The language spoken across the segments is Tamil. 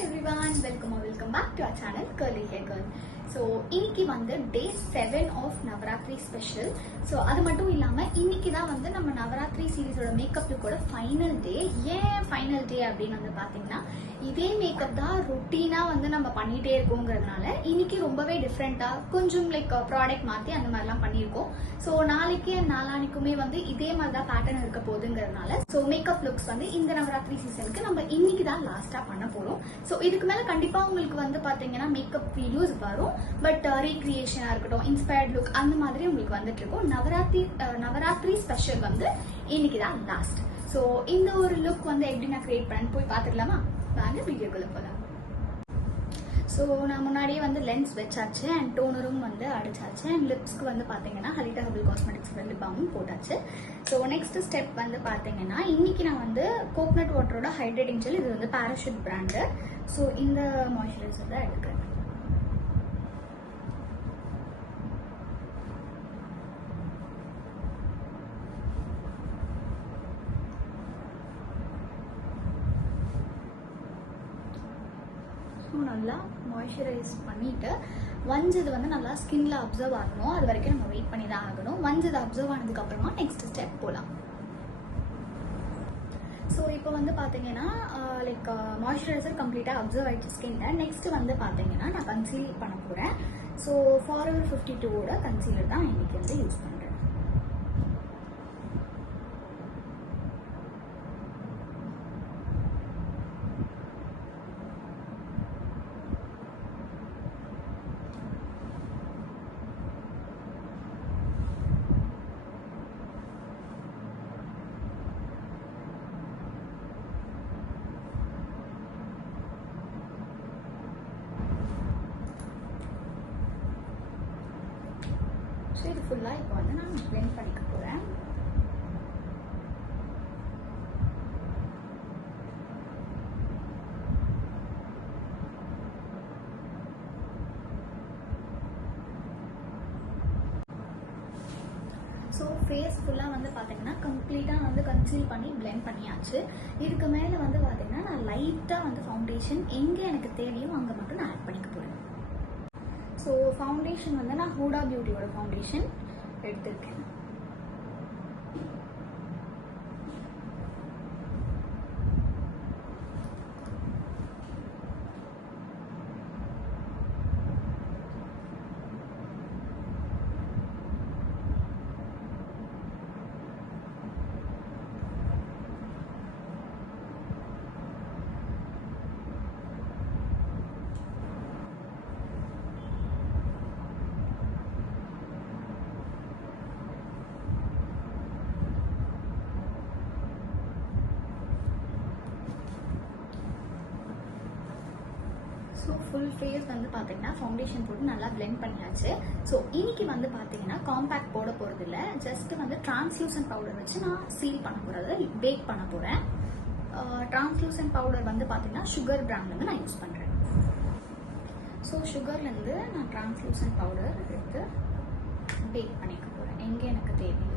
everyone, welcome back to our channel Curly Hair Girl. So இன்னைக்கு வந்து டே 7 ஆஃப் நவராத்திரி ஸ்பெஷல். ஸோ அது மட்டும் இல்லாமல் இன்னைக்கு தான் வந்து நம்ம நவராத்திரி சீரீஸோட மேக்கப் லுக்கோட ஃபைனல் டே. ஏன் ஃபைனல் டே அப்படின்னு வந்து பார்த்தீங்கன்னா, இதே மேக்கப் தான் ரொட்டீனாக வந்து நம்ம பண்ணிகிட்டே இருக்கோங்கிறதுனால இன்னைக்கு ரொம்பவே டிஃப்ரெண்ட்டாக கொஞ்சம் லைக் ப்ராடக்ட் மாற்றி அந்த மாதிரிலாம் பண்ணியிருக்கோம். ஸோ நாளைக்கு நாளானிக்குமே வந்து இதே மாதிரி தான் பேட்டர்ன் இருக்க போகுதுங்கிறதுனால ஸோ மேக்கப் லுக்ஸ் வந்து இந்த நவராத்திரி சீசனுக்கு நம்ம இன்னைக்கு தான் லாஸ்ட்டாக பண்ண போகிறோம். ஸோ இதுக்கு மேலே கண்டிப்பாக உங்களுக்கு வந்து பார்த்தீங்கன்னா மேக்கப் வீடியோஸ் வரும். பட் ரீக்ரியேஷனாக இருக்கட்டும், இன்ஸ்பயர்ட் லுக் அந்த மாதிரி உங்களுக்கு வந்துட்டு இருக்கும். நவராத்திரி ஸ்பெஷல் வந்து இன்னைக்கு தான் லாஸ்ட். ஸோ இந்த ஒரு லுக் வந்து எப்படி நான் கிரியேட் பண்ணேன்னு போய் பார்த்துக்கலாமா? வாங்க வீடியோக்குள்ள போகலாம். ஸோ நான் முன்னாடியே வந்து லென்ஸ் வச்சாச்சு அண்ட் டோனரும் வந்து அடிச்சாச்சு அண்ட் லிப்ஸ்க்கு வந்து பார்த்தீங்கன்னா ஹரிதா ஹெர்பல் காஸ்மெட்டிக்ஸ் லிப் பாமும் போட்டாச்சு. ஸோ நெக்ஸ்ட் ஸ்டெப் வந்து பார்த்தீங்கன்னா, இன்னைக்கு நான் வந்து கோகனட் வாட்டரோட ஹைட்ரேட்டிங் ஜெல், இது வந்து பேராஷூட் பிராண்டு. ஸோ இந்த மாய்ஸ்சரைசர் தான் எடுக்கிறேன். நல்லா மாய்ஸ்சரைஸ் பண்ணிட்டு ஒன்ஸ் இது வந்து நல்லா ஸ்கின்ல அப்சர்வ் ஆகணும், அது வரைக்கும் நம்ம வெயிட் பண்ணி தான் ஆகணும். ஒன்ஸ் இது அப்சர்வ் ஆனதுக்கு அப்புறமா நெக்ஸ்ட் ஸ்டெப் போகலாம். ஸோ இப்போ வந்து பார்த்தீங்கன்னா லைக் மாய்ஸ்சரைசர் கம்ப்ளீட்டாக அப்சர்வ் ஆயிடுச்சு ஸ்கின்ல. நெக்ஸ்ட் வந்து பார்த்தீங்கன்னா நான் கன்சீல் பண்ண போகிறேன். ஸோ ஃபார்எவர் 52ஓட கன்சீலர் தான் இன்னைக்கு வந்து யூஸ் பண்ணுறேன். ஸோ இது ஃபுல்லாக இப்போ வந்து நான் பிளெண்ட் பண்ணிக்க போகிறேன். ஸோ ஃபேஸ் ஃபுல்லாக வந்து பார்த்தீங்கன்னா கம்ப்ளீட்டாக வந்து கன்சீல் பண்ணி பிளெண்ட் பண்ணியாச்சு. இதுக்கு மேலே வந்து பார்த்தீங்கன்னா நான் லைட்டாக வந்து ஃபவுண்டேஷன் எங்கே எனக்கு தேவையோ அங்கே மட்டும் நான் ஆட் பண்ணிக்க போகிறேன். ஸோ ஃபவுண்டேஷன் வந்து நான் ஹூடா பியூட்டியோட ஃபவுண்டேஷன் எடுத்திருக்கேன். ஸோ ஃபுல் ஃபேஸ் வந்து பார்த்தீங்கன்னா ஃபவுண்டேஷன் போட்டு நல்லா பிளெண்ட் பண்ணியாச்சு. ஸோ இன்னைக்கு வந்து பார்த்தீங்கன்னா காம்பேக்ட் போட போகிறது இல்லை, ஜஸ்ட் வந்து டிரான்ஸ்லூசன்ட் பவுடர் வச்சு நான் சீல் பண்ண போகிறது, பேக் பண்ண போகிறேன். டிரான்ஸ்லூசன்ட் பவுடர் வந்து பார்த்தீங்கன்னா சுகர் பிராண்ட்லேருந்து நான் யூஸ் பண்ணுறேன். ஸோ சுகர்லேருந்து நான் டிரான்ஸ்லூசன்ட் பவுடர் எடுத்து பேக் பண்ணிக்க போகிறேன் எங்கே எனக்கு தேவையோ.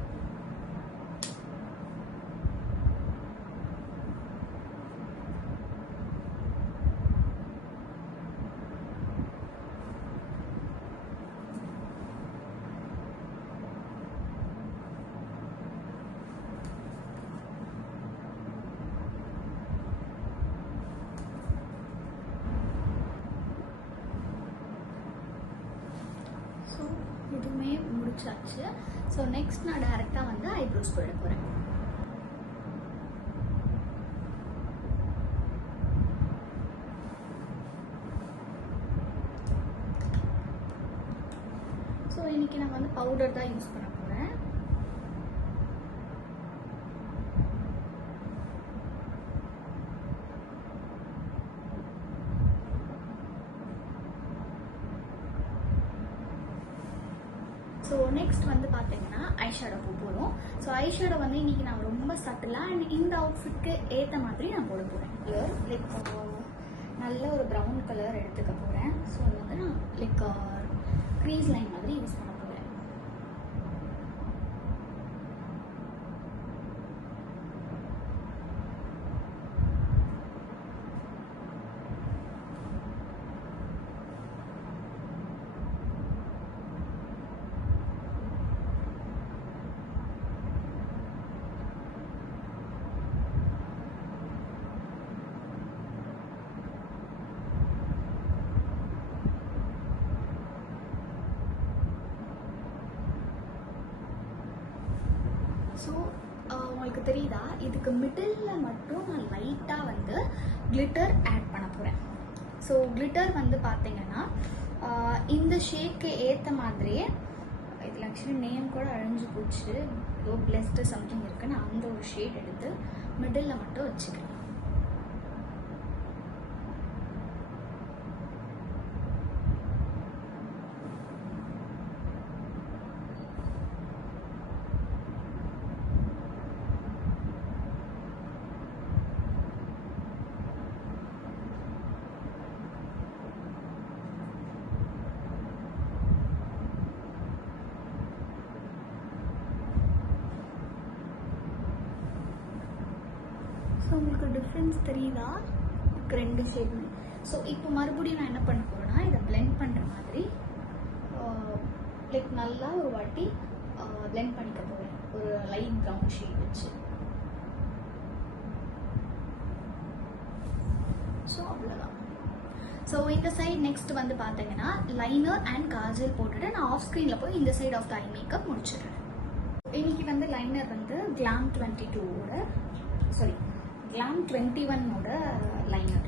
இதுவுமே முடிச்சாச்சு. ஸோ நெக்ஸ்ட் நான் டைரெக்டாக வந்து ஐப்ரோஸ் போட போகிறேன். ஸோ இன்னைக்கு நான் வந்து பவுடர் தான் யூஸ் பண்ண போகிறேன். ஸோ நெக்ஸ்ட் வந்து பார்த்தீங்கன்னா ஐஷேடோ போகிறோம். ஸோ ஐஷேடோ வந்து இன்னைக்கு நான் ரொம்ப சட்டிலாக அண்ட் இந்த அவுட்ஃபிட்க்கு ஏற்ற மாதிரி நான் போட போகிறேன். லைக் நல்ல ஒரு ப்ரௌன் கலர் எடுத்துக்க போகிறேன். ஸோ அது வந்து நான் லைக் க்ரீஸ் லைன் மாதிரி யூஸ் பண்ண போகிறேன். உங்களுக்கு தெரியுதா? இதுக்கு மிடில் மட்டும் நான் லைட்டா வந்து கிளிட்டர் ஆட் பண்ண போறேன். ஸோ கிளிட்டர் வந்து பார்த்தீங்கன்னா இந்த ஷேக்கு ஏற்ற மாதிரியே, இதில் ஆக்சுவலி நேம் கூட அழிஞ்சு போச்சு, ஏதோ பிளெஸ்டு சம்திங் இருக்கு. நான் அந்த ஒரு ஷேட் எடுத்து மிடில் மட்டும் வச்சுக்கிறேன். ஸோ உங்களுக்கு டிஃப்ரென்ஸ் தெரியுதா? ரெண்டு ஷேடுமே. ஸோ இப்போ மறுபடியும் நான் என்ன பண்ண போகிறேன்னா, இதை பிளெண்ட் பண்ணுற மாதிரி லைக் நல்லா ஒரு வாட்டி பிளெண்ட் பண்ணிக்க போகிறேன் ஒரு லைட் ப்ரௌன் ஷேட் வச்சு. ஸோ அவ்வளோதான். ஸோ இந்த சைடு நெக்ஸ்ட் வந்து பார்த்தீங்கன்னா லைனர் அண்ட் காஜல் போட்டுட்டு நான் ஆஃப் ஸ்க்ரீனில் போய் இந்த side of the eye makeup முடிச்சிடுறேன். இன்னைக்கு வந்து லைனர் வந்து Glam 22ஓட Glam 21ஓட liner.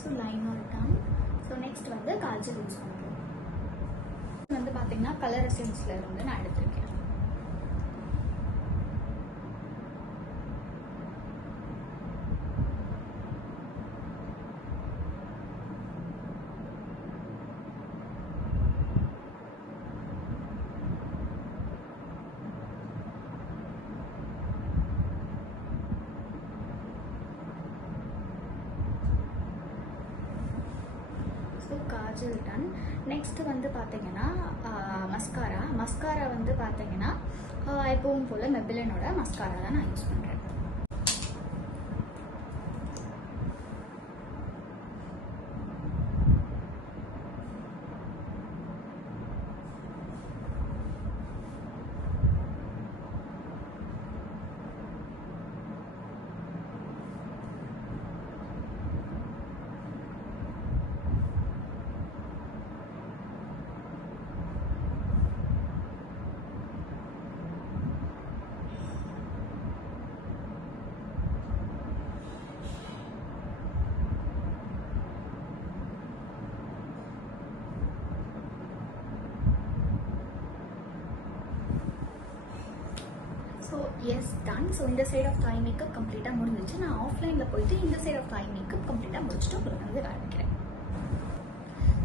So liner done. So next வந்து காஜல் யூஸ் பண்ணுறோம். வந்து பார்த்தீங்கன்னா கலர் எசன்ஸ்ல இருந்து நான் எடுத்திருக்கேன். காஜல் டன். நெக்ஸ்ட் வந்து பார்த்தீங்கன்னா மஸ்காரா வந்து பார்த்தீங்கன்னா எப்பவும் போல் மெபிலினோட மஸ்காரா தான் நான் யூஸ் பண்ணுறேன். So is ஸோ இந்த சைட் ஆஃப் ஐ மேக்கப் கம்ப்ளீட்டாக முடிஞ்சிச்சு. நான் ஆஃப்லைனில் போயிட்டு இந்த சைட் ஆஃப் ஐ மேக்கப் கம்ப்ளீட்டாக முடிச்சுட்டு உங்களுக்கு வந்து ஆரம்பிக்கிறேன்.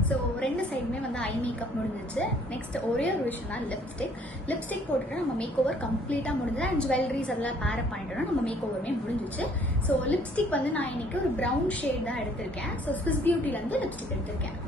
ஸோ ரெண்டு சைடுமே வந்து ஐ மேக்கப் முடிஞ்சிச்சு. நெக்ஸ்ட் ஒரே ஒரு விஷயம் தான் லிப்ஸ்டிக் போட்டுட்டு நம்ம மேக் ஓவர் கம்ப்ளீட்டாக முடிஞ்சது. அண்ட் ஜுவல்லரிஸ் அதெல்லாம் பேரப் பண்ணிட்டோம்னா நம்ம மேக் ஓவருமே முடிஞ்சிச்சு. ஸோ லிப்ஸ்டிக் வந்து நான் இன்னைக்கு ஒரு ப்ரௌன் ஷேட் தான் எடுத்திருக்கேன். ஸோ ஸ்விஸ் பியூட்டிலேருந்து லிப்ஸ்டிக் எடுத்திருக்கேன்.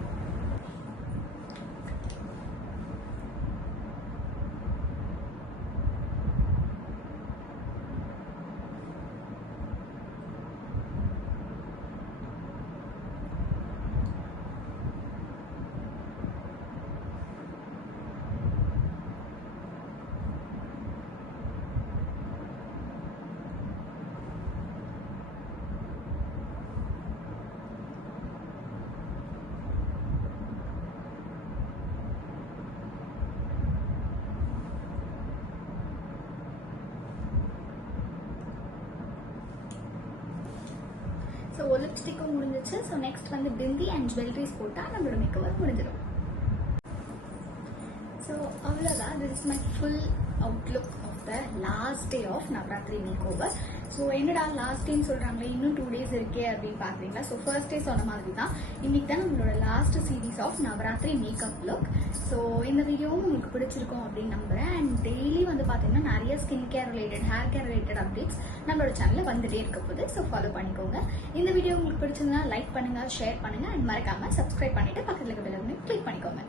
ஸோ லிப்ஸ்டிக்கும் முடிஞ்சிச்சு. ஸோ நெக்ஸ்ட் வந்து பிந்தி அண்ட் ஜுவல்லரிஸ் போட்டால் நம்மளோட மேக்கப் முடிஞ்சிடும். ஸோ அவ்வளோதான். This is my full outlook of the last day of Navratri makeover. So என்னடா லாஸ்ட் டேன்னு சொல்றாங்களே, இன்னும் 2 days இருக்கே அப்படின்னு பாக்குறீங்களா? ஸோ ஃபர்ஸ்ட் டே சொன்ன மாதிரி தான் இன்னைக்கு தான் நம்மளோட last series of Navratri makeup look. So இந்த வீடியோவும் உங்களுக்கு பிடிச்சிருக்கும் அப்படின்னு நம்புறேன். அண்ட் டெய்லி வந்து பாத்தீங்கன்னா நிறைய skin care related, hair care related updates நம்மளோட சேனல்ல வந்துட்டே இருக்க போகுது. ஸோ ஃபாலோ பண்ணிக்கோங்க. இந்த வீடியோ உங்களுக்கு பிடிச்சிருந்தா லைக் பண்ணுங்க, ஷேர் பண்ணுங்க, அண்ட் மறக்காம சப்ஸ்கிரைப் பண்ணிட்டு பக்கத்துல இருக்க பெல் ஐகானை கிளிக் பண்ணிக்கோங்க.